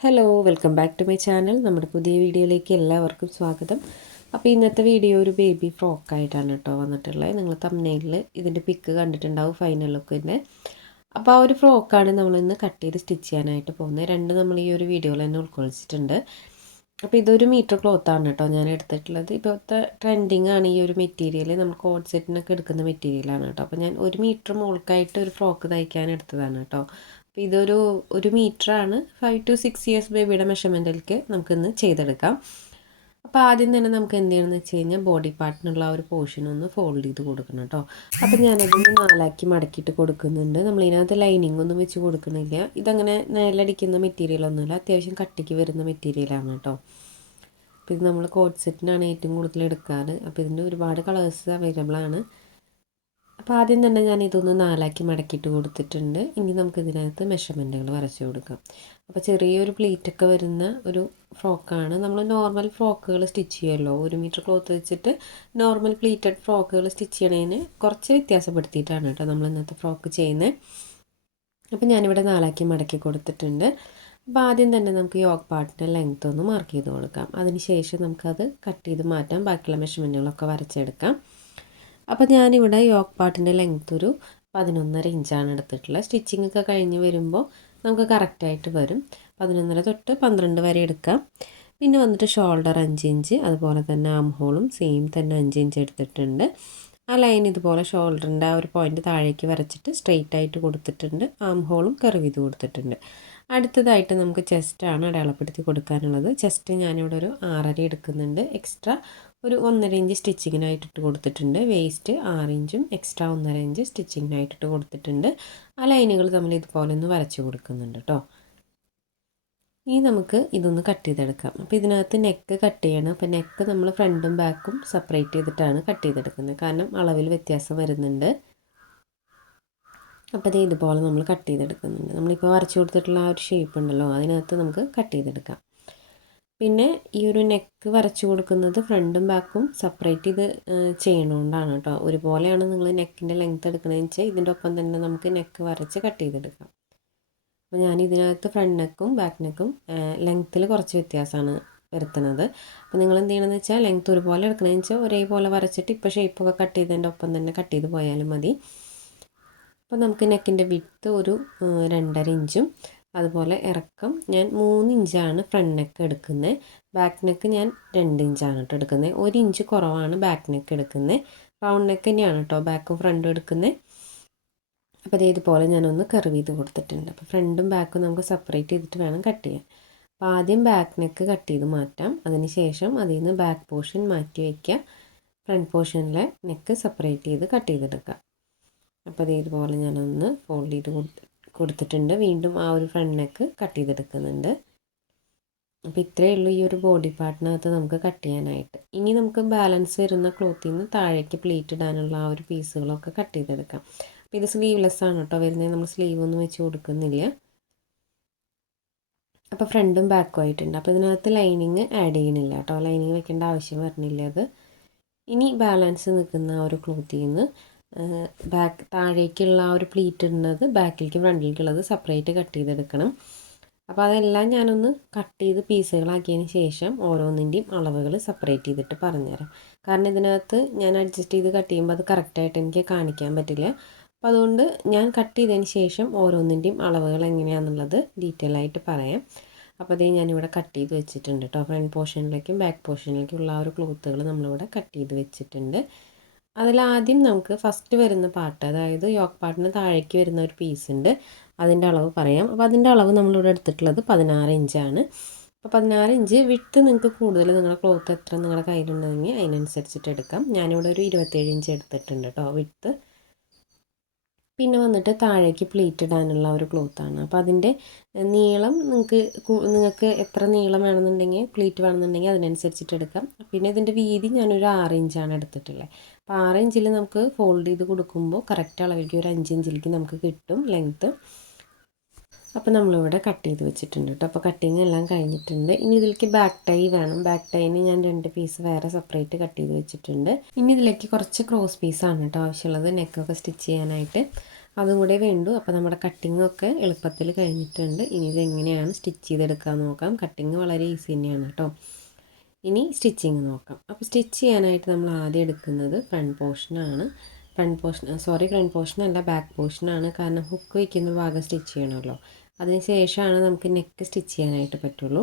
Hello welcome back to my channel നമ്മുടെ പുതിയ വീഡിയോയിലേക്ക് എല്ലാവർക്കും സ്വാഗതം. അപ്പോൾ ഇന്നത്തെ വീഡിയോ ഒരു ബേബി ഫ്രോക്കായിട്ടാണ് കേട്ടോ വന്നിട്ടുള്ളത്. നിങ്ങൾ തമ്മനയിൽ ഇതിന്റെ പിക്ക് കണ്ടിട്ടുണ്ടാവും ഫൈനൽ ലുക്കിന്റെ അപ്പോൾ ആ ഒരു ഫ്രോക്കാണ് നമ്മളിന്ന് കട്ട് ചെയ്ത് സ്റ്റിച്ച് ചെയ്യാനായിട്ട് പോകുന്നത്. രണ്ട് നമ്മൾ ഈ ഒരു വീഡിയോയിൽ തന്നെ ഉൾക്കൊള്ളിച്ചിട്ടുണ്ട്. അപ്പോൾ ഇതൊരു മീറ്റർ ക്ലോത്ത് ആണ് കേട്ടോ ഞാൻ എടുത്തിട്ടുള്ളത്. ഇപ്പോഴത്തെ ട്രെൻഡിങ് ആണ് ഈ ഒരു മെറ്റീരിയൽ നമ്മൾ കോഡ് സെറ്റിനൊക്കെ എടുക്കുന്ന മെറ്റീരിയലാണ് കേട്ടോ. അപ്പോൾ ഞാൻ ഒരു മീറ്റർ മുകൾക്കായിട്ട് ഒരു ഫ്രോക്ക് തയ്ക്കാൻ എടുത്തതാണ് കേട്ടോ. അപ്പോൾ ഇതൊരു ഒരു മീറ്ററാണ്. ഫൈവ് ടു സിക്സ് ഇയേഴ്സ് ബേബിയുടെ മെഷർമെന്റിലേക്ക് നമുക്കിന്ന് ചെയ്തെടുക്കാം. അപ്പോൾ ആദ്യം തന്നെ നമുക്ക് എന്ത് ചെയ്യണമെന്ന് വെച്ച് കഴിഞ്ഞാൽ ബോഡി പാർട്ടിനുള്ള ആ ഒരു പോർഷൻ ഒന്ന് ഫോൾഡ് ചെയ്ത് കൊടുക്കണം കേട്ടോ. അപ്പോൾ ഞാനതൊന്ന് നാലാക്കി മടക്കിയിട്ട് കൊടുക്കുന്നുണ്ട്. നമ്മളിതിനകത്ത് ലൈനിങ് ഒന്നും വെച്ച് കൊടുക്കണില്ല. ഇതങ്ങനെ നിലടിക്കുന്ന മെറ്റീരിയലൊന്നുമില്ല അത്യാവശ്യം കട്ടിക്ക് വരുന്ന മെറ്റീരിയലാണ് കേട്ടോ. അപ്പോൾ ഇത് നമ്മൾ കോഡ് സെറ്റിനാണ് ഏറ്റവും കൂടുതൽ എടുക്കാറ്. അപ്പോൾ ഇതിന്റെ ഒരുപാട് കളേഴ്സ് അവൈലബിൾ ആണ്. അപ്പോൾ ആദ്യം തന്നെ ഞാൻ ഇതൊന്ന് നാലാക്കി മടക്കിയിട്ട് കൊടുത്തിട്ടുണ്ട്. ഇനി നമുക്ക് ഇതിനകത്ത് മെഷർമെന്റുകൾ വരച്ചു കൊടുക്കാം. അപ്പോൾ ചെറിയൊരു പ്ലീറ്റൊക്കെ വരുന്ന ഒരു ഫ്രോക്കാണ് നമ്മൾ നോർമൽ ഫ്രോക്കുകൾ സ്റ്റിച്ച് ചെയ്യുമല്ലോ ഒരു മീറ്റർ ക്ലോത്ത് വെച്ചിട്ട് നോർമൽ പ്ലീറ്റഡ് ഫ്രോക്കുകൾ സ്റ്റിച്ച് ചെയ്യണതിന് കുറച്ച് വ്യത്യാസപ്പെടുത്തിയിട്ടാണ് കേട്ടോ നമ്മൾ ഇന്നത്തെ ഫ്രോക്ക് ചെയ്യുന്നത് അപ്പോൾ ഞാനിവിടെ നാലാക്കി മടക്കി കൊടുത്തിട്ടുണ്ട്. അപ്പോൾ ആദ്യം തന്നെ നമുക്ക് യോഗ് പാർട്ടിന്റെ ലെങ്ത് ഒന്ന് മാർക്ക് ചെയ്ത് കൊടുക്കാം. അതിന് ശേഷം നമുക്കത് കട്ട് ചെയ്ത് മാറ്റാം. ബാക്കിയുള്ള മെഷർമെന്റുകളൊക്കെ വരച്ചെടുക്കാം. അപ്പോൾ ഞാനിവിടെ യോക്ക് പാട്ടിന്റെ ലെങ്ത് ഒരു പതിനൊന്നര ഇഞ്ചാണ് എടുത്തിട്ടുള്ളത്. സ്റ്റിച്ചിങ് ഒക്കെ കഴിഞ്ഞ് വരുമ്പോൾ നമുക്ക് കറക്റ്റായിട്ട് വരും. പതിനൊന്നര തൊട്ട് പന്ത്രണ്ട് വരെ എടുക്കാം. പിന്നെ വന്നിട്ട് ഷോൾഡർ അഞ്ച് ഇഞ്ച് അതുപോലെ തന്നെ ആം ഹോളും സെയിം തന്നെ അഞ്ച് ഇഞ്ച് എടുത്തിട്ടുണ്ട്. ആ ലൈൻ ഇതുപോലെ ഷോൾഡറിന്റെ ആ ഒരു പോയിന്റ് താഴേക്ക് വരച്ചിട്ട് സ്ട്രെയിറ്റ് ആയിട്ട് കൊടുത്തിട്ടുണ്ട്. ആം ഹോളും കർവ് ചെയ്ത് കൊടുത്തിട്ടുണ്ട്. അടുത്തതായിട്ട് നമുക്ക് ചെസ്റ്റാണ് അടയാളപ്പെടുത്തി കൊടുക്കാനുള്ളത്. ചെസ്റ്റ് ഞാനിവിടെ ഒരു ആറര എടുക്കുന്നുണ്ട്. എക്സ്ട്രാ ഒരു ഒന്നര ഇഞ്ച് സ്റ്റിച്ചിങ്ങിനായിട്ട് ഇട്ട് കൊടുത്തിട്ടുണ്ട്. വേസ്റ്റ് ആറ് ഇഞ്ചും എക്സ്ട്രാ ഒന്നര ഇഞ്ച് സ്റ്റിച്ചിങ്ങിനായിട്ട് ഇട്ട് കൊടുത്തിട്ടുണ്ട്. ആ ലൈനുകൾ തമ്മിൽ ഇതുപോലെ ഒന്ന് വരച്ച് കൊടുക്കുന്നുണ്ട് കേട്ടോ ഇനി നമുക്ക് ഇതൊന്ന് കട്ട് ചെയ്തെടുക്കാം. അപ്പോൾ ഇതിനകത്ത് നെക്ക് കട്ട് ചെയ്യണം. അപ്പോൾ നെക്ക് നമ്മൾ ഫ്രണ്ടും ബാക്കും സെപ്പറേറ്റ് ചെയ്തിട്ടാണ് കട്ട് ചെയ്തെടുക്കുന്നത്. കാരണം അളവിൽ വ്യത്യാസം വരുന്നുണ്ട്. അപ്പോൾ അത് ഇതുപോലെ നമ്മൾ കട്ട് ചെയ്തെടുക്കുന്നുണ്ട്. നമ്മളിപ്പോൾ വരച്ചു കൊടുത്തിട്ടുള്ള ആ ഒരു ഷേപ്പ് ഉണ്ടല്ലോ അതിനകത്ത് നമുക്ക് കട്ട് ചെയ്തെടുക്കാം. പിന്നെ ഈ ഒരു നെക്ക് വരച്ചു കൊടുക്കുന്നത് ഫ്രണ്ടും ബാക്കും സെപ്പറേറ്റ് ഇത് ചെയ്യണോണ്ടാണ് കേട്ടോ ഒരുപോലെയാണ് നിങ്ങൾ നെക്കിന്റെ ലെങ്ത് എടുക്കണമെന്ന് വെച്ചാൽ ഇതിന്റെ ഒപ്പം തന്നെ നമുക്ക് നെക്ക് വരച്ച് കട്ട് ചെയ്തെടുക്കാം. അപ്പോൾ ഞാൻ ഇതിനകത്ത് ഫ്രണ്ട് നെക്കും ബാക്ക് നെക്കും ലെങ്ത്തിൽ കുറച്ച് വ്യത്യാസമാണ് വരുത്തുന്നത് അപ്പോൾ നിങ്ങൾ എന്ത് ചെയ്യണമെന്ന് വെച്ചാൽ ലെങ്ത് ഒരുപോലെ എടുക്കണമെന്ന് വെച്ചാൽ ഒരേപോലെ വരച്ചിട്ട് ഇപ്പോൾ ഷേപ്പൊക്കെ കട്ട് ചെയ്തതിന്റെ ഒപ്പം തന്നെ കട്ട് ചെയ്ത് പോയാലും മതി. അപ്പോൾ നമുക്ക് നെക്കിന്റെ വിത്ത് ഒരു രണ്ടര ഇഞ്ചും അതുപോലെ ഇറക്കം ഞാൻ മൂന്ന് ഇഞ്ചാണ് ഫ്രണ്ട് നെക്ക് എടുക്കുന്നത് ബാക്ക് നെക്ക് ഞാൻ രണ്ട് ഇഞ്ചാണ് കേട്ടോ എടുക്കുന്നത് ഒരു ഇഞ്ച് കുറവാണ് ബാക്ക് നെക്ക് എടുക്കുന്നത് റൗണ്ട് നെക്ക് തന്നെയാണ് കേട്ടോ ബാക്കും ഫ്രണ്ടും എടുക്കുന്നത് അപ്പോൾ അതേ ഇതുപോലെ ഞാനൊന്ന് കർവ് ചെയ്ത് കൊടുത്തിട്ടുണ്ട്. അപ്പോൾ ഫ്രണ്ടും ബാക്കും നമുക്ക് സെപ്പറേറ്റ് ചെയ്തിട്ട് വേണം കട്ട് ചെയ്യാൻ. അപ്പോൾ ആദ്യം ബാക്ക് നെക്ക് കട്ട് ചെയ്ത് മാറ്റാം. അതിന് ശേഷം അതിൽ നിന്ന് ബാക്ക് പോർഷൻ മാറ്റി വയ്ക്കുക ഫ്രണ്ട് പോർഷനിലെ നെക്ക് സെപ്പറേറ്റ് ചെയ്ത് കട്ട് ചെയ്തെടുക്കുക അപ്പോൾ അതേ ഇതുപോലെ ഞാനൊന്ന് ഫോൾഡ് ചെയ്ത് കൊടുത്ത് കൊടുത്തിട്ടുണ്ട്. വീണ്ടും ആ ഒരു ഫ്രണ്ട് നെക്ക് കട്ട് ചെയ്തെടുക്കുന്നുണ്ട്. അപ്പോൾ ഇത്രയേ ഉള്ളൂ ഈ ഒരു ബോഡി പാർട്ടിനകത്ത് നമുക്ക് കട്ട് ചെയ്യാനായിട്ട്. ഇനി നമുക്ക് ബാലൻസ് വരുന്ന ക്ലോത്തിൽ നിന്ന് താഴേക്ക് പ്ലേറ്റ് ഇടാനുള്ള ആ ഒരു പീസുകളൊക്കെ കട്ട് ചെയ്തെടുക്കാം. അപ്പോൾ ഇത് സ്ലീവ്ലെസ് ആണ് കേട്ടോ. വരുന്നത് നമ്മൾ സ്ലീവ് ഒന്നും വെച്ച് കൊടുക്കുന്നില്ല. അപ്പോൾ ഫ്രണ്ടും ബാക്കും ആയിട്ടുണ്ട്. അപ്പോൾ ഇതിനകത്ത് ലൈനിങ് ആഡ് ചെയ്യണില്ല കേട്ടോ. ലൈനിങ് വെക്കേണ്ട ആവശ്യം വരണില്ല അത് ഇനി ബാലൻസ് നിൽക്കുന്ന ആ ഒരു ക്ലോത്തിൽ നിന്ന് ബാക്ക് താഴേക്കുള്ള ആ ഒരു പ്ലീറ്റ് ഇടുന്നത് ബാക്കിലേക്കും ഫ്രണ്ടിലേക്കുള്ളത് സെപ്പറേറ്റ് കട്ട് ചെയ്തെടുക്കണം. അപ്പോൾ അതെല്ലാം ഞാനൊന്ന് കട്ട് ചെയ്ത് പീസുകളാക്കിയതിന് ശേഷം ഓരോന്നിന്റെയും അളവുകൾ സെപ്പറേറ്റ് ചെയ്തിട്ട് പറഞ്ഞുതരാം. കാരണം ഇതിനകത്ത് ഞാൻ അഡ്ജസ്റ്റ് ചെയ്ത് കട്ട് ചെയ്യുമ്പോൾ അത് കറക്റ്റായിട്ട് എനിക്ക് കാണിക്കാൻ പറ്റില്ല. അപ്പോൾ അതുകൊണ്ട് ഞാൻ കട്ട് ചെയ്തതിന് ശേഷം ഓരോന്നിന്റെയും അളവുകൾ എങ്ങനെയാണെന്നുള്ളത് ഡീറ്റെയിൽ ആയിട്ട് പറയാം. അപ്പോൾ അതേ ഞാനിവിടെ കട്ട് ചെയ്ത് വെച്ചിട്ടുണ്ട് കേട്ടോ ഫ്രണ്ട് പോർഷനിലേക്കും ബാക്ക് പോർഷനിലേക്കും ഉള്ള ആ ഒരു ക്ലോത്തുകൾ നമ്മളിവിടെ കട്ട് ചെയ്ത് വെച്ചിട്ടുണ്ട്. അതിലാദ്യം നമുക്ക് ഫസ്റ്റ് വരുന്ന പാർട്ട് അതായത് യോക്ക് പാർട്ടിന് താഴേക്ക് വരുന്ന ഒരു പീസ് ഉണ്ട്. അതിന്റെ അളവ് പറയാം. അപ്പോൾ അതിന്റെ അളവ് നമ്മളിവിടെ എടുത്തിട്ടുള്ളത് പതിനാറ് ഇഞ്ചാണ് അപ്പോൾ പതിനാറ് ഇഞ്ച് വിട്ട് നിങ്ങൾക്ക് കൂടുതൽ നിങ്ങളുടെ ക്ലോത്ത് എത്ര നിങ്ങളുടെ കയ്യിലുണ്ടെങ്കിൽ അതിനനുസരിച്ചിട്ട് എടുക്കാം. ഞാനിവിടെ ഒരു ഇരുപത്തേഴ് ഇഞ്ച് എടുത്തിട്ടുണ്ട് കേട്ടോ വിട്ട് പിന്നെ വന്നിട്ട് താഴേക്ക് പ്ലീറ്റ് ഇടാനുള്ള ഒരു ക്ലോത്താണ് അപ്പോൾ അതിന്റെ നീളം നിങ്ങൾക്ക് നിങ്ങൾക്ക് എത്ര നീളം വേണമെന്നുണ്ടെങ്കിൽ പ്ലീറ്റ് വേണമെന്നുണ്ടെങ്കിൽ അതിനനുസരിച്ചിട്ട് എടുക്കാം. പിന്നെ ഇതിന്റെ വീതി ഞാനൊരു ആറ് ഇഞ്ചാണ് എടുത്തിട്ടുള്ളത്. അപ്പോൾ ആറ് ഇഞ്ചിൽ നമുക്ക് ഫോൾഡ് ചെയ്ത് കൊടുക്കുമ്പോൾ കറക്റ്റ് അളവിലേക്ക് ഒരു അഞ്ച് ഇഞ്ചിലേക്ക് നമുക്ക് കിട്ടും ലെങ്ത്ത് അപ്പോൾ നമ്മളിവിടെ കട്ട് ചെയ്ത് വെച്ചിട്ടുണ്ട് കേട്ടോ അപ്പോൾ കട്ടിങ് എല്ലാം കഴിഞ്ഞിട്ടുണ്ട്. ഇനി ഇതിലേക്ക് ബാക്ക് ടൈ വേണം. ബാക്ക് ടൈന് ഞാൻ രണ്ട് പീസ് വേറെ സെപ്പറേറ്റ് കട്ട് ചെയ്ത് വെച്ചിട്ടുണ്ട്. ഇനി ഇതിലേക്ക് കുറച്ച് ക്രോസ് പീസാണ് കേട്ടോ ആവശ്യമുള്ളത്. നെക്കൊക്കെ സ്റ്റിച്ച് ചെയ്യാനായിട്ട്. അതും കൂടെ വേണ്ടു. അപ്പോൾ നമ്മുടെ കട്ടിങ്ങൊക്കെ എളുപ്പത്തിൽ കഴിഞ്ഞിട്ടുണ്ട്. ഇനി ഇതെങ്ങനെയാണ് സ്റ്റിച്ച് ചെയ്തെടുക്കാൻ നോക്കാം. കട്ടിങ് വളരെ ഈസി തന്നെയാണ് കേട്ടോ ഇനി സ്റ്റിച്ചിങ് നോക്കാം. അപ്പോൾ സ്റ്റിച്ച് ചെയ്യാനായിട്ട് നമ്മൾ ആദ്യം എടുക്കുന്നത് ഫ്രണ്ട് പോർഷനാണ് front portion sorry front portion അല്ല ബാക്ക് പോർഷനാണ് കാരണം ഹുക്ക് വയ്ക്കുന്ന ഭാഗം സ്റ്റിച്ച് ചെയ്യണമല്ലോ. അതിന് ശേഷമാണ് നമുക്ക് നെക്ക് സ്റ്റിച്ച് ചെയ്യാനായിട്ട് പറ്റുള്ളൂ.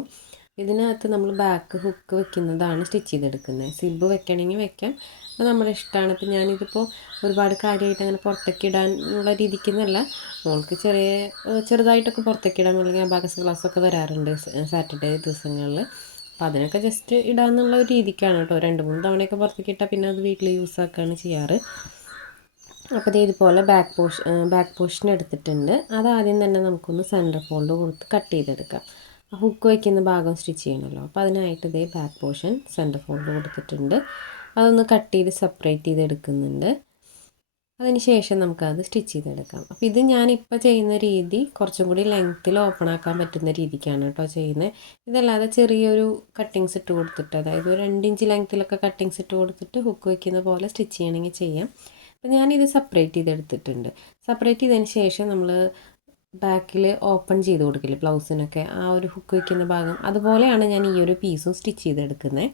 ഇതിനകത്ത് നമ്മൾ ബാക്ക് ഹുക്ക് വെക്കുന്നതാണ് സ്റ്റിച്ച് ചെയ്തെടുക്കുന്നത്. സിബ് വെക്കണമെങ്കിൽ വെക്കാം. അത് നമ്മുടെ ഇഷ്ടമാണ്. ഇപ്പം ഞാനിതിപ്പോൾ ഒരുപാട് കാര്യമായിട്ട് അങ്ങനെ പുറത്തേക്ക് ഇടാനുള്ള രീതിക്ക് എന്നല്ല മോൾക്ക് ചെറിയ ചെറുതായിട്ടൊക്കെ പുറത്തേക്ക് ഇടാൻ അല്ലെങ്കിൽ അബാക്കസ് ക്ലാസ്സൊക്കെ വരാറുണ്ട് സാറ്റർഡേ ദിവസങ്ങളിൽ. അപ്പോൾ അതിനൊക്കെ ജസ്റ്റ് ഇടാന്നുള്ള ഒരു രീതിക്കാണ് കേട്ടോ. രണ്ട് മൂന്ന് തവണയൊക്കെ പുറത്തേക്ക് ഇട്ടാൽ പിന്നെ അത് വീട്ടിൽ യൂസ് ആക്കുകയാണ് ചെയ്യാറ്. അപ്പോൾ ഇത് ഇതുപോലെ ബാക്ക് പോർഷൻ ബാക്ക് പോർഷൻ എടുത്തിട്ടുണ്ട്. അത് ആദ്യം തന്നെ നമുക്കൊന്ന് സെന്റർ ഫോൾഡ് കൊടുത്ത് കട്ട് ചെയ്തെടുക്കാം. ആ ഹുക്ക് വയ്ക്കുന്ന ഭാഗം സ്റ്റിച്ച് ചെയ്യണമല്ലോ. അപ്പോൾ അതിനായിട്ട് ഇതേ ബാക്ക് പോർഷൻ സെന്റർ ഫോൾഡ് കൊടുത്തിട്ടുണ്ട്. അതൊന്ന് കട്ട് ചെയ്ത് സെപ്പറേറ്റ് ചെയ്തെടുക്കുന്നുണ്ട്. അതിനുശേഷം അതിന് ശേഷം നമുക്കത് സ്റ്റിച്ച് ചെയ്തെടുക്കാം. അപ്പോൾ ഇത് ഞാനിപ്പോൾ ചെയ്യുന്ന രീതി കുറച്ചും കൂടി ലെങ്ത്തിൽ ഓപ്പൺ ആക്കാൻ പറ്റുന്ന രീതിക്കാണ് കേട്ടോ ചെയ്യുന്നത് ഇതല്ലാതെ ചെറിയൊരു കട്ടിങ്സ് ഇട്ട് കൊടുത്തിട്ട് അതായത് ഒരു രണ്ട് ഇഞ്ച് ലെങ്ത്തിലൊക്കെ കട്ടിങ്സ് ഇട്ട് കൊടുത്തിട്ട് ഹുക്ക് വയ്ക്കുന്ന പോലെ സ്റ്റിച്ച് ചെയ്യണമെങ്കിൽ ചെയ്യാം. അപ്പോൾ ഞാനിത് സെപ്പറേറ്റ് ചെയ്തെടുത്തിട്ടുണ്ട്. സെപ്പറേറ്റ് ചെയ്തതിന് ശേഷം നമ്മൾ ബാക്കിൽ ഓപ്പൺ ചെയ്ത് കൊടുക്കില്ല ബ്ലൗസിനൊക്കെ ആ ഒരു ഹുക്ക് വയ്ക്കുന്ന ഭാഗം. അതുപോലെയാണ് ഞാൻ ഈ ഒരു പീസും സ്റ്റിച്ച് ചെയ്തെടുക്കുന്നത്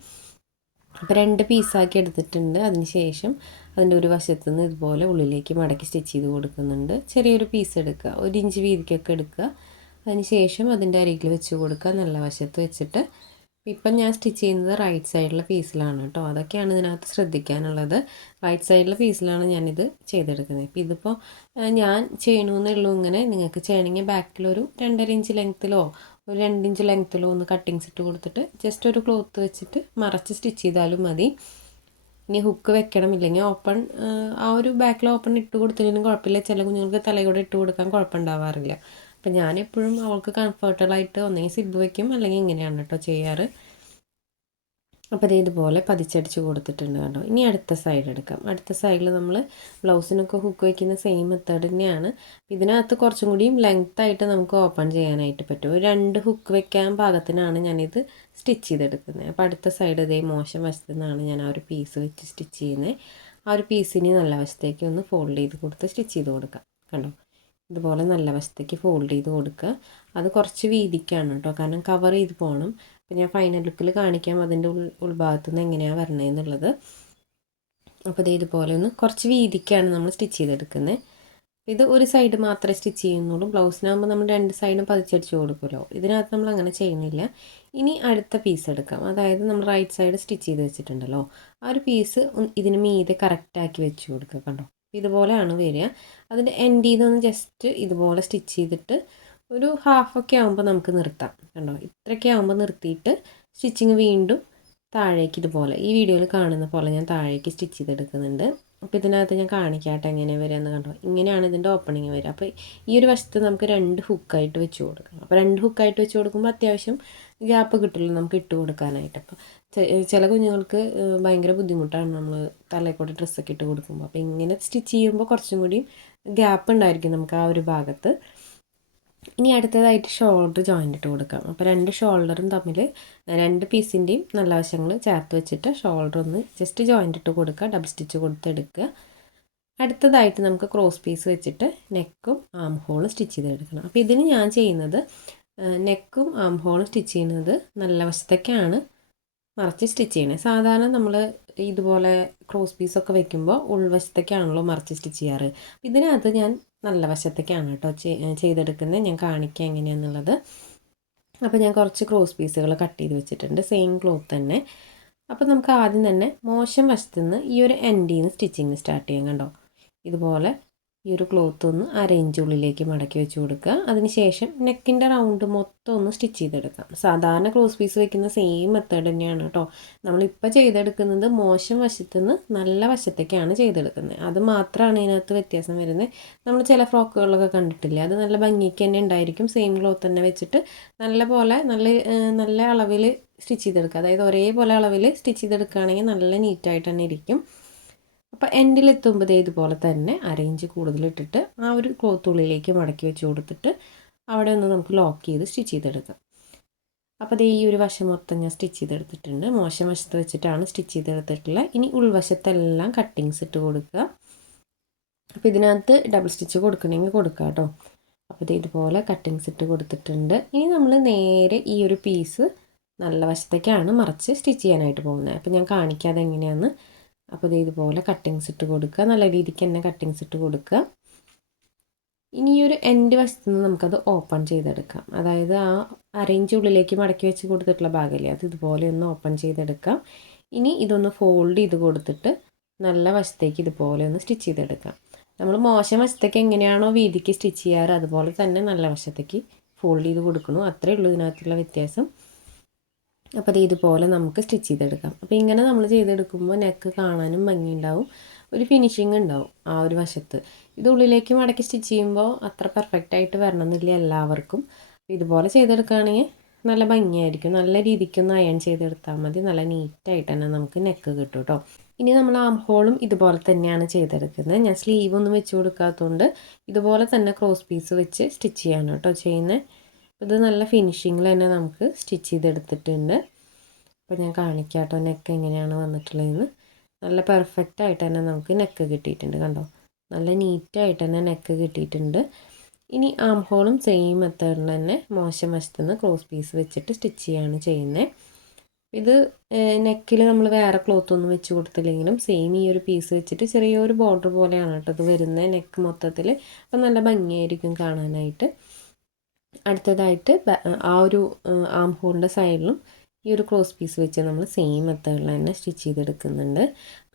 അപ്പോൾ രണ്ട് പീസാക്കി എടുത്തിട്ടുണ്ട്. അതിന് ശേഷം അതിന്റെ ഒരു വശത്ത് നിന്ന് ഇതുപോലെ ഉള്ളിലേക്ക് മടക്കി സ്റ്റിച്ച് ചെയ്ത് കൊടുക്കുന്നുണ്ട്. ചെറിയൊരു പീസ് എടുക്കുക. ഒരു ഇഞ്ച് വീതിക്കൊക്കെ എടുക്കുക. അതിന് ശേഷം അതിന്റെ അരികിൽ വെച്ച് കൊടുക്കുക. നല്ല വശത്ത് വെച്ചിട്ട് ഇപ്പം ഞാൻ സ്റ്റിച്ച് ചെയ്യുന്നത് റൈറ്റ് സൈഡിലെ പീസിലാണ് കേട്ടോ. അതൊക്കെയാണ് ഇതിനകത്ത് ശ്രദ്ധിക്കാനുള്ളത്. റൈറ്റ് സൈഡിലെ പീസിലാണ് ഞാനിത് ചെയ്തെടുക്കുന്നത്. ഇപ്പം ഇതിപ്പോൾ ഞാൻ ചെയ്യണമെന്നുള്ളൂ ഇങ്ങനെ നിങ്ങൾക്ക് ചെയ്യണമെങ്കിൽ ബാക്കിലൊരു രണ്ടര ഇഞ്ച് ലെങ്ത്തിലോ ഒരു രണ്ടിഞ്ച് ലെങ്ത്തിലോ ഒന്ന് കട്ടിങ്സ് ഇട്ട് കൊടുത്തിട്ട് ജസ്റ്റ് ഒരു ക്ലോത്ത് വെച്ചിട്ട് മറച്ച് സ്റ്റിച്ച് ചെയ്താലും മതി. ഇനി ഹുക്ക് വെക്കണം. ഇല്ലെങ്കിൽ ഓപ്പൺ ആ ഒരു ബാക്കിൽ ഓപ്പൺ ഇട്ട് കൊടുത്തില്ലെങ്കിലും കുഴപ്പമില്ല. ചില കുഞ്ഞുങ്ങൾക്ക് തലയോടെ ഇട്ട് കൊടുക്കാൻ കുഴപ്പമുണ്ടാവാറില്ല. അപ്പം ഞാനെപ്പോഴും അവൾക്ക് കംഫർട്ടബിളായിട്ട് ഒന്നെങ്കിൽ സിബ് വയ്ക്കും അല്ലെങ്കിൽ ഇങ്ങനെയാണ് കേട്ടോ ചെയ്യാറ്. അപ്പോൾ ഇത് ഇതുപോലെ പതിച്ചടിച്ച് കൊടുത്തിട്ടുണ്ട് കേട്ടോ ഇനി അടുത്ത സൈഡ് എടുക്കാം. അടുത്ത സൈഡിൽ നമ്മൾ ബ്ലൗസിനൊക്കെ ഹുക്ക് വയ്ക്കുന്ന സെയിം മെത്തേഡ് തന്നെയാണ്. ഇതിനകത്ത് കുറച്ചും കൂടിയും ലെങ്ത് ആയിട്ട് നമുക്ക് ഓപ്പൺ ചെയ്യാനായിട്ട് പറ്റും. രണ്ട് ഹുക്ക് വെക്കാൻ പാകത്തിനാണ് ഞാനിത് സ്റ്റിച്ച് ചെയ്തെടുക്കുന്നത്. അപ്പോൾ അടുത്ത സൈഡ് ഇതേ മോശം വശത്തു നിന്നാണ് ഞാൻ ആ ഒരു പീസ് വെച്ച് സ്റ്റിച്ച് ചെയ്യുന്നത് ആ ഒരു പീസിന് നല്ല വശത്തേക്ക് ഒന്ന് ഫോൾഡ് ചെയ്ത് കൊടുത്ത് സ്റ്റിച്ച് ചെയ്ത് കൊടുക്കാം. കണ്ടോ? ഇതുപോലെ നല്ല വശത്തേക്ക് ഫോൾഡ് ചെയ്ത് കൊടുക്കുക. അത് കുറച്ച് വീതിക്കാണ് കേട്ടോ കാരണം കവർ ചെയ്ത് പോകണം അപ്പോൾ ഞാൻ ഫൈനൽ ലുക്കിൽ കാണിക്കാം അതിന്റെ ഉൾ ഉൾഭാഗത്തു നിന്ന് എങ്ങനെയാണ് വരണതെന്നുള്ളത് അപ്പോൾ ഇത് ഇതുപോലെ ഒന്ന് കുറച്ച് വീതിക്കാണ് നമ്മൾ സ്റ്റിച്ച് ചെയ്തെടുക്കുന്നത് ഇത് ഒരു സൈഡ് മാത്രമേ സ്റ്റിച്ച് ചെയ്യുന്നുള്ളൂ. ബ്ലൗസിനാകുമ്പോൾ നമ്മൾ രണ്ട് സൈഡും പതിച്ചടിച്ച് കൊടുക്കുമല്ലോ. ഇതിനകത്ത് നമ്മൾ അങ്ങനെ ചെയ്യുന്നില്ല. ഇനി അടുത്ത പീസ് എടുക്കാം. അതായത് നമ്മൾ റൈറ്റ് സൈഡ് സ്റ്റിച്ച് ചെയ്ത് വെച്ചിട്ടുണ്ടല്ലോ. ആ ഒരു പീസ് ഇതിന് മീതെ കറക്റ്റാക്കി വെച്ച് കൊടുക്കുക കണ്ടോ? ഇതുപോലെയാണ് വരിക. അതിന്റെ എൻഡിൽ നിന്ന് ജസ്റ്റ് ഇതുപോലെ സ്റ്റിച്ച് ചെയ്തിട്ട് ഒരു ഹാഫൊക്കെ ആകുമ്പോൾ നമുക്ക് നിർത്താം കണ്ടോ? ഇത്രയൊക്കെ ആകുമ്പോൾ നിർത്തിയിട്ട് സ്റ്റിച്ചിങ് വീണ്ടും താഴേക്ക് ഇതുപോലെ ഈ വീഡിയോയിൽ കാണുന്ന പോലെ ഞാൻ താഴേക്ക് സ്റ്റിച്ച് ചെയ്തെടുക്കുന്നുണ്ട്. അപ്പോൾ ഇതിനകത്ത് ഞാൻ കാണിക്കാട്ടെ എങ്ങനെ വരികയെന്ന് കണ്ടോ? ഇങ്ങനെയാണ് ഇതിന്റെ ഓപ്പണിങ് വരിക. അപ്പോൾ ഈ ഒരു വശത്ത് നമുക്ക് രണ്ട് ഹുക്കായിട്ട് വെച്ച് കൊടുക്കണം. അപ്പോൾ രണ്ട് ഹുക്കായിട്ട് വെച്ച് കൊടുക്കുമ്പോൾ അത്യാവശ്യം ഗ്യാപ്പ് കിട്ടില്ല നമുക്ക് ഇട്ട് കൊടുക്കാനായിട്ട്. അപ്പോൾ ചില കുഞ്ഞുങ്ങൾക്ക് ഭയങ്കര ബുദ്ധിമുട്ടാണ് നമ്മൾ തലയിൽക്കൂടെ ഡ്രസ്സൊക്കെ ഇട്ട് കൊടുക്കുമ്പോൾ അപ്പോൾ ഇങ്ങനെ സ്റ്റിച്ച് ചെയ്യുമ്പോൾ കുറച്ചും കൂടി ഗ്യാപ്പ് ഉണ്ടായിരിക്കും നമുക്ക് ആ ഒരു ഭാഗത്ത്. ഇനി അടുത്തതായിട്ട് ഷോൾഡർ ജോയിന്റ് ഇട്ട് കൊടുക്കാം. അപ്പോൾ രണ്ട് ഷോൾഡറും തമ്മിൽ രണ്ട് പീസിന്റെയും നല്ല വശങ്ങൾ ചേർത്ത് വെച്ചിട്ട് ഷോൾഡർ ഒന്ന് ജസ്റ്റ് ജോയിന്റ് ഇട്ട് കൊടുക്കുക. ഡബിൾ സ്റ്റിച്ച് കൊടുത്തെടുക്കുക. അടുത്തതായിട്ട് നമുക്ക് ക്രോസ് പീസ് വെച്ചിട്ട് നെക്കും ആം ഹോളും സ്റ്റിച്ച് ചെയ്തെടുക്കണം. അപ്പോൾ ഇതിന് ഞാൻ ചെയ്യുന്നത് നെക്കും ആം ഹോളും സ്റ്റിച്ച് ചെയ്യുന്നത് നല്ല വശത്തേക്കാണ് മറച്ച് സ്റ്റിച്ച് ചെയ്യണത് സാധാരണ നമ്മൾ ഇതുപോലെ ക്രോസ് പീസൊക്കെ വെക്കുമ്പോൾ ഉൾവശത്തേക്കാണല്ലോ മറച്ച് സ്റ്റിച്ച് ചെയ്യാറ്. ഇതിനകത്ത് ഞാൻ നല്ല വശത്തേക്കാണ് കേട്ടോ ചെയ്തെടുക്കുന്നത്. ഞാൻ കാണിക്കുക എങ്ങനെയാണെന്നുള്ളത് അപ്പോൾ ഞാൻ കുറച്ച് ക്രോസ് പീസുകൾ കട്ട് ചെയ്ത് വെച്ചിട്ടുണ്ട്. സെയിം ക്ലോത്ത് തന്നെ. അപ്പോൾ നമുക്ക് ആദ്യം തന്നെ മോശം വശത്തുനിന്ന് ഈ ഒരു എൻഡിൽ നിന്ന് സ്റ്റിച്ചിങ് സ്റ്റാർട്ട് ചെയ്യാം കണ്ടോ? ഇതുപോലെ ഈ ഒരു ക്ലോത്ത് ഒന്ന് അരയിഞ്ച് ഉള്ളിലേക്ക് മടക്കി വെച്ച് കൊടുക്കുക. അതിനുശേഷം നെക്കിന്റെ റൗണ്ട് മൊത്തം ഒന്ന് സ്റ്റിച്ച് ചെയ്തെടുക്കാം. സാധാരണ ക്ലോസ് പീസ് വെക്കുന്ന സെയിം മെത്തേഡ് തന്നെയാണ് കേട്ടോ നമ്മളിപ്പോൾ ചെയ്തെടുക്കുന്നത് മോശം വശത്തുനിന്ന് നല്ല വശത്തേക്കാണ് ചെയ്തെടുക്കുന്നത്. അത് മാത്രമാണ് ഇതിനകത്ത് വ്യത്യാസം വരുന്നത്. നമ്മൾ ചില ഫ്രോക്കുകളൊക്കെ കണ്ടിട്ടില്ല? അത് നല്ല ഭംഗിക്ക് തന്നെ ഉണ്ടായിരിക്കും. സെയിം ക്ലോത്ത് തന്നെ വെച്ചിട്ട് നല്ല പോലെ നല്ല നല്ല അളവിൽ സ്റ്റിച്ച് ചെയ്തെടുക്കുക. അതായത് ഒരേപോലെ അളവിൽ സ്റ്റിച്ച് ചെയ്തെടുക്കുകയാണെങ്കിൽ നല്ല നീറ്റായിട്ട് തന്നെ ഇരിക്കും. അപ്പോൾ എൻഡിലെത്തുമ്പോൾ ഇതുപോലെ തന്നെ അരയിഞ്ച് കൂടുതലിട്ടിട്ട് ആ ഒരു ക്ലോത്ത് ഉള്ളിലേക്ക് മടക്കി വെച്ച് കൊടുത്തിട്ട് അവിടെ ഒന്ന് നമുക്ക് ലോക്ക് ചെയ്ത് സ്റ്റിച്ച് ചെയ്തെടുക്കാം. അപ്പോൾ അത് ഈ ഒരു വശം മൊത്തം ഞാൻ സ്റ്റിച്ച് ചെയ്തെടുത്തിട്ടുണ്ട്. മോശം വശത്ത് വെച്ചിട്ടാണ് സ്റ്റിച്ച് ചെയ്തെടുത്തിട്ടുള്ളത്. ഇനി ഉൾവശത്തെല്ലാം കട്ടിങ്സ് ഇട്ട് കൊടുക്കുക. അപ്പോൾ ഇതിനകത്ത് ഡബിൾ സ്റ്റിച്ച് കൊടുക്കണമെങ്കിൽ കൊടുക്കുക കേട്ടോ. അപ്പോൾ ഇത് ഇതുപോലെ കട്ടിങ്സ് ഇട്ട് കൊടുത്തിട്ടുണ്ട്. ഇനി നമ്മൾ നേരെ ഈ ഒരു പീസ് നല്ല വശത്തേക്കാണ് മറച്ച് സ്റ്റിച്ച് ചെയ്യാനായിട്ട് പോകുന്നത്. അപ്പോൾ ഞാൻ കാണിക്കാതെ എങ്ങനെയാണെന്ന് അപ്പോൾ ഇത് ഇതുപോലെ കട്ടിങ്സ് ഇട്ട് കൊടുക്കുക. നല്ല രീതിക്ക് തന്നെ കട്ടിങ്സ് ഇട്ട് കൊടുക്കുക. ഇനി ഒരു എൻഡ് വശത്ത് നിന്ന് നമുക്കത് ഓപ്പൺ ചെയ്തെടുക്കാം. അതായത് ആ അരയിഞ്ച് ഉള്ളിലേക്ക് മടക്കി വെച്ച് കൊടുത്തിട്ടുള്ള ഭാഗമല്ലേ? അത് ഇതുപോലെ ഒന്ന് ഓപ്പൺ ചെയ്തെടുക്കാം. ഇനി ഇതൊന്ന് ഫോൾഡ് ചെയ്ത് കൊടുത്തിട്ട് നല്ല വശത്തേക്ക് ഇതുപോലെ ഒന്ന് സ്റ്റിച്ച് ചെയ്തെടുക്കാം. നമ്മൾ മോശം വശത്തേക്ക് എങ്ങനെയാണോ വീതിക്ക് സ്റ്റിച്ച് ചെയ്യാറ് അതുപോലെ തന്നെ നല്ല വശത്തേക്ക് ഫോൾഡ് ചെയ്ത് കൊടുക്കണു? അത്രയേ ഉള്ളൂ ഇതിനകത്തുള്ള വ്യത്യാസം. അപ്പോൾ അത് ഇതുപോലെ നമുക്ക് സ്റ്റിച്ച് ചെയ്തെടുക്കാം. അപ്പോൾ ഇങ്ങനെ നമ്മൾ ചെയ്തെടുക്കുമ്പോൾ നെക്ക് കാണാനും ഭംഗിയുണ്ടാവും. ഒരു ഫിനിഷിങ് ഉണ്ടാവും ആ ഒരു വശത്ത്. ഇത് ഉള്ളിലേക്ക് മടക്കി സ്റ്റിച്ച് ചെയ്യുമ്പോൾ അത്ര പെർഫെക്റ്റ് ആയിട്ട് വരണമെന്നില്ല എല്ലാവർക്കും. ഇതുപോലെ ചെയ്തെടുക്കുകയാണെങ്കിൽ നല്ല ഭംഗിയായിരിക്കും. നല്ല രീതിക്കൊന്ന് അയൺ ചെയ്തെടുത്താൽ മതി. നല്ല നീറ്റായിട്ട് തന്നെ നമുക്ക് നെക്ക് കിട്ടും കേട്ടോ ഇനി നമ്മൾ ആം ഹോളും ഇതുപോലെ തന്നെയാണ് ചെയ്തെടുക്കുന്നത്. ഞാൻ സ്ലീവ് ഒന്നും വെച്ച് കൊടുക്കാത്തതുകൊണ്ട് ഇതുപോലെ തന്നെ ക്രോസ് പീസ് വെച്ച് സ്റ്റിച്ച് ചെയ്യാണ് കേട്ടോ ചെയ്യുന്നത്. ഇത് നല്ല ഫിനിഷിങ്ങിൽ തന്നെ നമുക്ക് സ്റ്റിച്ച് ചെയ്തെടുത്തിട്ടുണ്ട്. അപ്പോൾ ഞാൻ കാണിക്കാം കേട്ടോ നെക്ക് എങ്ങനെയാണ് വന്നിട്ടുള്ളതെന്ന്. നല്ല പെർഫെക്റ്റ് ആയിട്ട് തന്നെ നമുക്ക് നെക്ക് കിട്ടിയിട്ടുണ്ട് കണ്ടോ? നല്ല നീറ്റായിട്ട് തന്നെ നെക്ക് കിട്ടിയിട്ടുണ്ട്. ഇനി ആം ഹോളും സെയിം മെത്തേഡിൽ തന്നെ മോശം വശത്തുനിന്ന് ക്രോസ് പീസ് വെച്ചിട്ട് സ്റ്റിച്ച് ചെയ്യാണ് ചെയ്യുന്നത് ഇത് നെക്കിൽ നമ്മൾ വേറെ ക്ലോത്ത് ഒന്നും വെച്ച് കൊടുത്തില്ലെങ്കിലും സെയിം ഈ ഒരു പീസ് വെച്ചിട്ട് ചെറിയൊരു ബോർഡർ പോലെയാണ് കേട്ടോ ഇത് വരുന്നത്. നെക്ക് മൊത്തത്തിൽ അപ്പം നല്ല ഭംഗിയായിരിക്കും കാണാനായിട്ട്. അടുത്തതായിട്ട് ആ ഒരു ആം ഹോളിന്റെ സൈഡിലും ഈ ഒരു ക്രോസ് പീസ് വെച്ച് നമ്മൾ സെയിം മെത്തേഡിൽ തന്നെ സ്റ്റിച്ച് ചെയ്തെടുക്കുന്നുണ്ട്.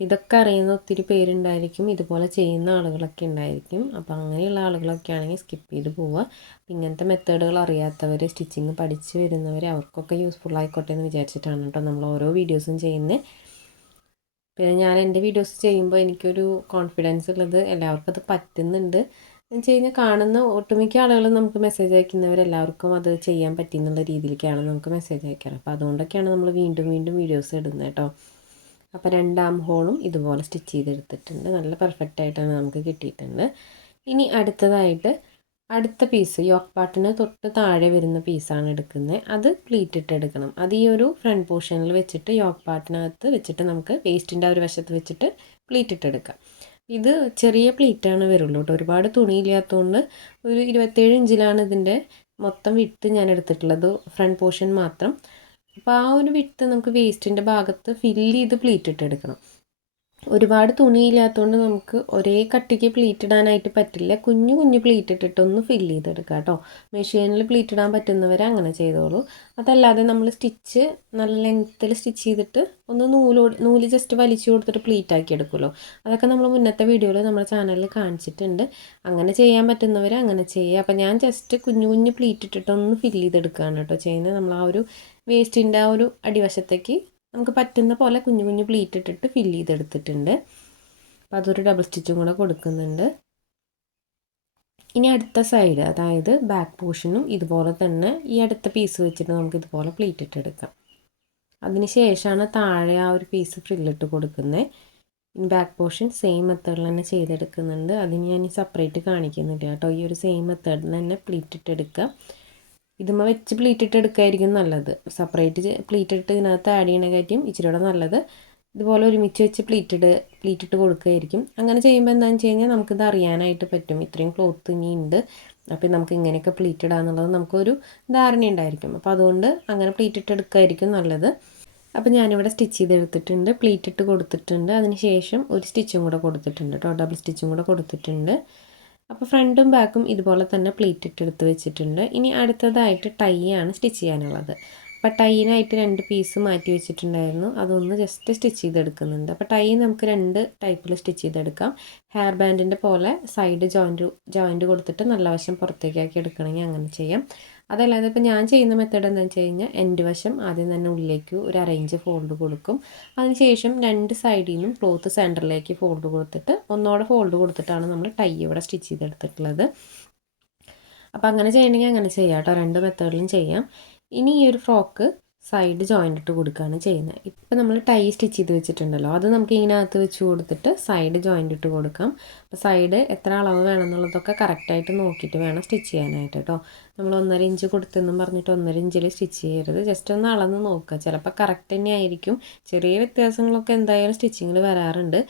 ഇതൊക്കെ അറിയുന്ന ഒത്തിരി പേരുണ്ടായിരിക്കും. ഇതുപോലെ ചെയ്യുന്ന ആളുകളൊക്കെ ഉണ്ടായിരിക്കും. അപ്പോൾ അങ്ങനെയുള്ള ആളുകളൊക്കെ ആണെങ്കിൽ സ്കിപ്പ് ചെയ്ത് പോവുക. ഇങ്ങനത്തെ മെത്തേഡുകൾ അറിയാത്തവർ സ്റ്റിച്ചിങ് പഠിച്ച് വരുന്നവർ അവർക്കൊക്കെ യൂസ്ഫുൾ ആയിക്കോട്ടെ എന്ന് വിചാരിച്ചിട്ടാണ് കേട്ടോ നമ്മൾ ഓരോ വീഡിയോസും ചെയ്യുന്നത് പിന്നെ ഞാൻ എന്റെ വീഡിയോസ് ചെയ്യുമ്പോൾ എനിക്കൊരു കോൺഫിഡൻസ് ഉള്ളത് എല്ലാവർക്കും അത് പറ്റുന്നുണ്ട്. എന്ന് വെച്ച് കഴിഞ്ഞാൽ കാണുന്ന ഒട്ടുമിക്ക ആളുകളും നമുക്ക് മെസ്സേജ് അയക്കുന്നവരെല്ലാവർക്കും അത് ചെയ്യാൻ പറ്റുന്നുള്ള രീതിയിലേക്കാണ് നമുക്ക് മെസ്സേജ് അയക്കാറ്. അപ്പോൾ അതുകൊണ്ടൊക്കെയാണ് നമ്മൾ വീണ്ടും വീണ്ടും വീഡിയോസ് ഇടുന്നത് കേട്ടോ അപ്പോൾ രണ്ടാം ഹോളും ഇതുപോലെ സ്റ്റിച്ച് ചെയ്തെടുത്തിട്ടുണ്ട്. നല്ല പെർഫെക്റ്റ് ആയിട്ടാണ് നമുക്ക് കിട്ടിയിട്ടുണ്ട്. ഇനി അടുത്തതായിട്ട് അടുത്ത പീസ് യോക്ക് പാട്ടിന് തൊട്ട് താഴെ വരുന്ന പീസാണ് എടുക്കുന്നത്. അത് പ്ലീറ്റ് ഇട്ട് എടുക്കണം. അത് ഈ ഒരു ഫ്രണ്ട് പോർഷനിൽ വെച്ചിട്ട് യോക്ക് പാട്ടിനകത്ത് വെച്ചിട്ട് നമുക്ക് വേസ്റ്റിന്റെ ആ ഒരു വശത്ത് വെച്ചിട്ട് പ്ലീറ്റ് ഇട്ടെടുക്കാം ഇത് ചെറിയ പ്ലീറ്റാണ് വരുള്ളൂ കേട്ടോ. ഒരുപാട് തുണിയില്ലാത്തതുകൊണ്ട് ഒരു ഇരുപത്തേഴ് ഇഞ്ചിലാണ് ഇതിന്റെ മൊത്തം വിട്ട് ഞാൻ എടുത്തിട്ടുള്ളത്. ഫ്രണ്ട് പോർഷൻ മാത്രം. അപ്പോൾ ആ ഒരു വിട്ട് നമുക്ക് വേസ്റ്റിന്റെ ഭാഗത്ത് ഫില്ല് ചെയ്ത് പ്ലീറ്റ് ഇട്ടെടുക്കണം ഒരുപാട് തുണിയില്ലാത്തതുകൊണ്ട് നമുക്ക് ഒരേ കട്ടിക്ക് പ്ലീറ്റ് ഇടാനായിട്ട് പറ്റില്ല. കുഞ്ഞു കുഞ്ഞു പ്ലീറ്റ് ഇട്ടിട്ട് ഒന്ന് ഫില്ല് ചെയ്തെടുക്കുക കേട്ടോ മെഷീനിൽ പ്ലീറ്റ് ഇടാൻ പറ്റുന്നവർ അങ്ങനെ ചെയ്തോളൂ. അതല്ലാതെ നമ്മൾ സ്റ്റിച്ച് നല്ല ലെങ്ത്തിൽ സ്റ്റിച്ച് ചെയ്തിട്ട് ഒന്ന് നൂൽ നൂൽ ജസ്റ്റ് വലിച്ചു കൊടുത്തിട്ട് പ്ലീറ്റ് ആക്കി എടുക്കുമല്ലോ. അതൊക്കെ നമ്മൾ മുന്നത്തെ വീഡിയോയിൽ നമ്മുടെ ചാനലിൽ കാണിച്ചിട്ടുണ്ട്. അങ്ങനെ ചെയ്യാൻ പറ്റുന്നവർ അങ്ങനെ ചെയ്യുക. അപ്പോൾ ഞാൻ ജസ്റ്റ് കുഞ്ഞു കുഞ്ഞു പ്ലീറ്റ് ഇട്ടിട്ട് ഒന്ന് ഫില്ല് ചെയ്തെടുക്കുകയാണ് കേട്ടോ ചെയ്യുന്നത്. നമ്മൾ ആ ഒരു വേസ്റ്റിന്റെ ആ ഒരു അടിവശത്തേക്ക് നമുക്ക് പറ്റുന്ന പോലെ കുഞ്ഞു കുഞ്ഞു പ്ലീറ്റ് ഇട്ടിട്ട് ഫില്ല് ചെയ്തെടുത്തിട്ടുണ്ട്. അപ്പോൾ അതൊരു ഡബിൾ സ്റ്റിച്ചും കൂടെ കൊടുക്കുന്നുണ്ട്. ഇനി അടുത്ത സൈഡ് അതായത് ബാക്ക് പോർഷനും ഇതുപോലെ തന്നെ ഈ അടുത്ത പീസ് വെച്ചിട്ട് നമുക്ക് ഇതുപോലെ പ്ലീറ്റ് ഇട്ടെടുക്കാം അതിന് ശേഷമാണ് താഴെ ആ ഒരു പീസ് ഫ്രില്ലിട്ട് കൊടുക്കുന്നത് ഇനി ബാക്ക് പോർഷൻ സെയിം മെത്തേഡിൽ തന്നെ ചെയ്തെടുക്കുന്നുണ്ട്. അതിന് ഞാൻ സെപ്പറേറ്റ് കാണിക്കുന്നില്ല കേട്ടോ. ഈ ഒരു സെയിം മെത്തേഡിൽ തന്നെ പ്ലീറ്റ് ഇട്ടെടുക്കുക ഇതുമ്മ വെച്ച് പ്ലീറ്റ് ഇട്ട് എടുക്കുകയായിരിക്കും നല്ലത്. സെപ്പറേറ്റ് പ്ലീറ്റ് ഇട്ട് ഇതിനകത്ത് ആഡ് ചെയ്യണ കാര്യം ഇച്ചിരി കൂടെ നല്ലത്. ഇതുപോലെ ഒരുമിച്ച് വെച്ച് പ്ലീറ്റ് ഇട്ട് പ്ലീറ്റ് ഇട്ട് കൊടുക്കുകയായിരിക്കും അങ്ങനെ ചെയ്യുമ്പോൾ എന്താണെന്ന് വെച്ച് കഴിഞ്ഞാൽ നമുക്കിത് അറിയാനായിട്ട് പറ്റും. ഇത്രയും ക്ലോത്ത് ഇനി ഉണ്ട് അപ്പോൾ നമുക്ക് ഇങ്ങനെയൊക്കെ പ്ലീറ്റ് ഇടാന്നുള്ളത് നമുക്കൊരു ധാരണ ഉണ്ടായിരിക്കും അപ്പോൾ അതുകൊണ്ട് അങ്ങനെ പ്ലീറ്റ് ഇട്ട് എടുക്കുകയായിരിക്കും നല്ലത്. അപ്പോൾ ഞാനിവിടെ സ്റ്റിച്ച് ചെയ്തെടുത്തിട്ടുണ്ട്. പ്ലീറ്റ് ഇട്ട് കൊടുത്തിട്ടുണ്ട്. അതിന് ശേഷം ഒരു സ്റ്റിച്ചും കൂടെ കൊടുത്തിട്ടുണ്ട് കേട്ടോ ഡബിൾ സ്റ്റിച്ചും കൂടെ കൊടുത്തിട്ടുണ്ട്. അപ്പോൾ ഫ്രണ്ടും ബാക്കും ഇതുപോലെ തന്നെ പ്ലേറ്റ് ഇട്ടെടുത്ത് വെച്ചിട്ടുണ്ട്. ഇനി അടുത്തതായിട്ട് ടൈ ആണ് സ്റ്റിച്ച് ചെയ്യാനുള്ളത്. അപ്പോൾ ടൈനായിട്ട് രണ്ട് പീസ് മാറ്റി വെച്ചിട്ടുണ്ടായിരുന്നു. അതൊന്ന് ജസ്റ്റ് സ്റ്റിച്ച് ചെയ്തെടുക്കുന്നുണ്ട്. അപ്പോൾ ടൈ നമുക്ക് രണ്ട് ടൈപ്പിൽ സ്റ്റിച്ച് ചെയ്തെടുക്കാം. ഹെയർ ബാൻഡിന്റെ പോലെ സൈഡ് ജോയിന്റ് ജോയിന്റ് കൊടുത്തിട്ട് നല്ല വശം പുറത്തേക്കാക്കി എടുക്കണമെങ്കിൽ അങ്ങനെ ചെയ്യാം. അതല്ലാതെ ഇപ്പോൾ ഞാൻ ചെയ്യുന്ന മെത്തേഡ് എന്താണെന്ന് വെച്ച് കഴിഞ്ഞാൽ എന്റെ വശം ആദ്യം തന്നെ ഉള്ളിലേക്ക് ഒരു അറേഞ്ച് ഫോൾഡ് കൊടുക്കും. അതിനുശേഷം രണ്ട് സൈഡിൽ നിന്നും ക്ലോത്ത് സെന്ററിലേക്ക് ഫോൾഡ് കൊടുത്തിട്ട് ഒന്നോടെ ഫോൾഡ് കൊടുത്തിട്ടാണ് നമ്മൾ ടൈ ഇവിടെ സ്റ്റിച്ച് ചെയ്തെടുത്തിട്ടുള്ളത്. അപ്പോൾ അങ്ങനെ ചെയ്യണമെങ്കിൽ അങ്ങനെ ചെയ്യാം കേട്ടോ. രണ്ട് മെത്തേഡിലും ചെയ്യാം. ഇനി ഈ ഒരു ഫ്രോക്ക് സൈഡ് ജോയിന്റ് ഇട്ട് കൊടുക്കുകയാണ് ചെയ്യുന്നത്. ഇപ്പം നമ്മൾ ടൈ സ്റ്റിച്ച് ചെയ്ത് വെച്ചിട്ടുണ്ടല്ലോ അത് നമുക്ക് ഇതിനകത്ത് വെച്ച് കൊടുത്തിട്ട് സൈഡ് ജോയിന്റ് ഇട്ട് കൊടുക്കാം. അപ്പോൾ സൈഡ് എത്ര അളവ് വേണമെന്നുള്ളതൊക്കെ കറക്റ്റായിട്ട് നോക്കിയിട്ട് വേണം സ്റ്റിച്ച് ചെയ്യാനായിട്ട് കേട്ടോ നമ്മൾ ഒന്നര ഇഞ്ച് കൊടുത്തെന്നും പറഞ്ഞിട്ട് ഒന്നര ഇഞ്ചിൽ സ്റ്റിച്ച് ചെയ്യരുത്. ജസ്റ്റ് ഒന്ന് അളന്ന് നോക്കുക. ചിലപ്പോൾ കറക്റ്റ് തന്നെ ആയിരിക്കും. ചെറിയ വ്യത്യാസങ്ങളൊക്കെ എന്തായാലും സ്റ്റിച്ചിങ്ങിൽ വരാറുണ്ട്.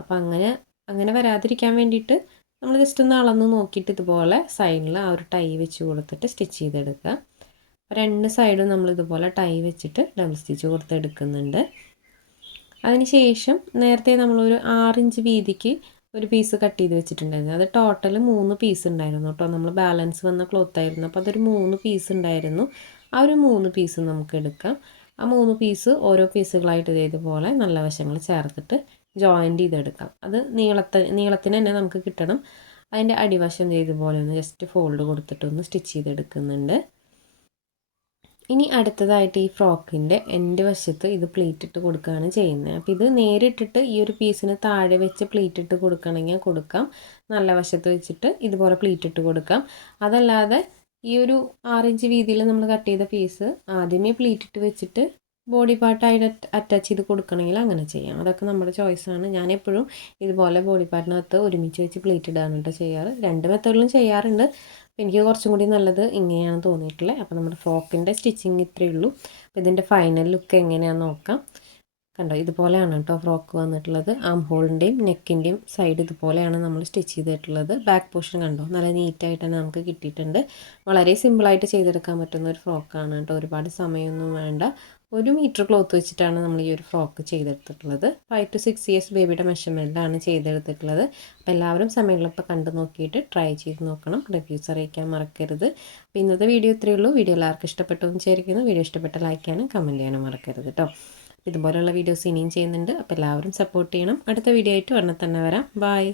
അപ്പോൾ അങ്ങനെ അങ്ങനെ വരാതിരിക്കാൻ വേണ്ടിയിട്ട് നമ്മൾ ജസ്റ്റ് ഒന്ന് അളന്ന് നോക്കിയിട്ട് ഇതുപോലെ സൈഡിൽ ആ ഒരു ടൈ വെച്ച് കൊടുത്തിട്ട് സ്റ്റിച്ച് ചെയ്തെടുക്കുക. രണ്ട് സൈഡും നമ്മൾ ഇതുപോലെ ടൈ വെച്ചിട്ട് ഡബിൾ സ്റ്റിച്ച് കൊടുത്തെടുക്കുന്നുണ്ട് അതിന് ശേഷം നേരത്തെ നമ്മളൊരു ആറിഞ്ച് വീതിക്ക് ഒരു പീസ് കട്ട് ചെയ്ത് വെച്ചിട്ടുണ്ടായിരുന്നു. അത് ടോട്ടൽ മൂന്ന് പീസ് ഉണ്ടായിരുന്നു കേട്ടോ. നമ്മൾ ബാലൻസ് വന്ന ക്ലോത്ത് ആയിരുന്നു. അപ്പോൾ അതൊരു മൂന്ന് പീസ് ഉണ്ടായിരുന്നു. ആ ഒരു മൂന്ന് പീസ് നമുക്ക് എടുക്കാം. ആ മൂന്ന് പീസ് ഓരോ പീസുകളായിട്ട് ഇതേതുപോലെ നല്ല വശങ്ങൾ ചേർത്തിട്ട് ജോയിന്റ് ചെയ്തെടുക്കാം. അത് നീളത്തെ നീളത്തിന് തന്നെ നമുക്ക് കിട്ടണം. അതിന്റെ അടിവശം ഇതുപോലെ ഒന്ന് ജസ്റ്റ് ഫോൾഡ് കൊടുത്തിട്ടൊന്ന് സ്റ്റിച്ച് ചെയ്തെടുക്കുന്നുണ്ട്. ഇനി അടുത്തതായിട്ട് ഈ ഫ്രോക്കിന്റെ എന്റെ വശത്ത് ഇത് പ്ലീറ്റ് ഇട്ട് കൊടുക്കുകയാണ് ചെയ്യുന്നത്. അപ്പോൾ ഇത് നേരിട്ടിട്ട് ഈ ഒരു പീസിന് താഴെ വെച്ച് പ്ലീറ്റ് ഇട്ട് കൊടുക്കണമെങ്കിൽ കൊടുക്കാം. നല്ല വശത്ത് വെച്ചിട്ട് ഇതുപോലെ പ്ലീറ്റ് ഇട്ട് കൊടുക്കാം. അതല്ലാതെ ഈ ഒരു ആറിഞ്ച് വീതിയിൽ നമ്മൾ കട്ട് ചെയ്ത പീസ് ആദ്യമേ പ്ലീറ്റ് ഇട്ട് വെച്ചിട്ട് ബോഡി പാർട്ടായിട്ട് അറ്റാച്ച് ചെയ്ത് കൊടുക്കണമെങ്കിൽ അങ്ങനെ ചെയ്യാം. അതൊക്കെ നമ്മുടെ ചോയ്സാണ് ഞാൻ എപ്പോഴും ഇതുപോലെ ബോഡി പാർട്ടിനകത്ത് ഒരുമിച്ച് വെച്ച് പ്ലേറ്റ് ഇടാണ് കേട്ടോ ചെയ്യാറ്. രണ്ട് മെത്തേഡിലും ചെയ്യാറുണ്ട്. എനിക്ക് കുറച്ചും കൂടി നല്ലത് ഇങ്ങനെയാണ് തോന്നിയിട്ടുള്ളത്. അപ്പോൾ നമ്മുടെ ഫ്രോക്കിന്റെ സ്റ്റിച്ചിങ് ഇത്രയേ ഉള്ളൂ. അപ്പോൾ ഇതിന്റെ ഫൈനൽ ലുക്ക് എങ്ങനെയാണെന്ന് നോക്കാം. കണ്ടോ? ഇതുപോലെയാണ് കേട്ടോ ഫ്രോക്ക് വന്നിട്ടുള്ളത്. ആം ഹോളിന്റെയും നെക്കിന്റെയും സൈഡ് ഇതുപോലെയാണ് നമ്മൾ സ്റ്റിച്ച് ചെയ്തിട്ടുള്ളത്. ബാക്ക് പോർഷൻ കണ്ടോ? നല്ല നീറ്റായിട്ട് തന്നെ നമുക്ക് കിട്ടിയിട്ടുണ്ട്. വളരെ സിമ്പിളായിട്ട് ചെയ്തെടുക്കാൻ പറ്റുന്ന ഒരു ഫ്രോക്കാണ് കേട്ടോ ഒരുപാട് സമയമൊന്നും വേണ്ട. ഒരു മീറ്റർ ക്ലോത്ത് വെച്ചിട്ടാണ് നമ്മൾ ഈ ഒരു ഫ്രോക്ക് ചെയ്തെടുത്തിട്ടുള്ളത്. ഫൈവ് ടു സിക്സ് ഇയേഴ്സ് ബേബിയുടെ മെഷർമെന്റിലാണ് ചെയ്തെടുത്തിട്ടുള്ളത്. അപ്പോൾ എല്ലാവരും സമയങ്ങളിപ്പോൾ കണ്ടു നോക്കിയിട്ട് ട്രൈ ചെയ്ത് നോക്കണം. റിവ്യൂസ് അറിയിക്കാൻ മറക്കരുത്. അപ്പോൾ ഇന്നത്തെ വീഡിയോ ഇത്രയേ ഉള്ളൂ. വീഡിയോ എല്ലാവർക്കും ഇഷ്ടപ്പെട്ടു വിചാരിക്കുന്നു. വീഡിയോ ഇഷ്ടപ്പെട്ട ലൈക്ക് ചെയ്യാനും കമന്റ് ചെയ്യാനും മറക്കരുത് കേട്ടോ ഇതുപോലെയുള്ള വീഡിയോസ് ഇനിയും ചെയ്യുന്നുണ്ട്. അപ്പോൾ എല്ലാവരും സപ്പോർട്ട് ചെയ്യണം. അടുത്ത വീഡിയോ ആയിട്ട് ഉടനെ തന്നെ വരാം. ബായ്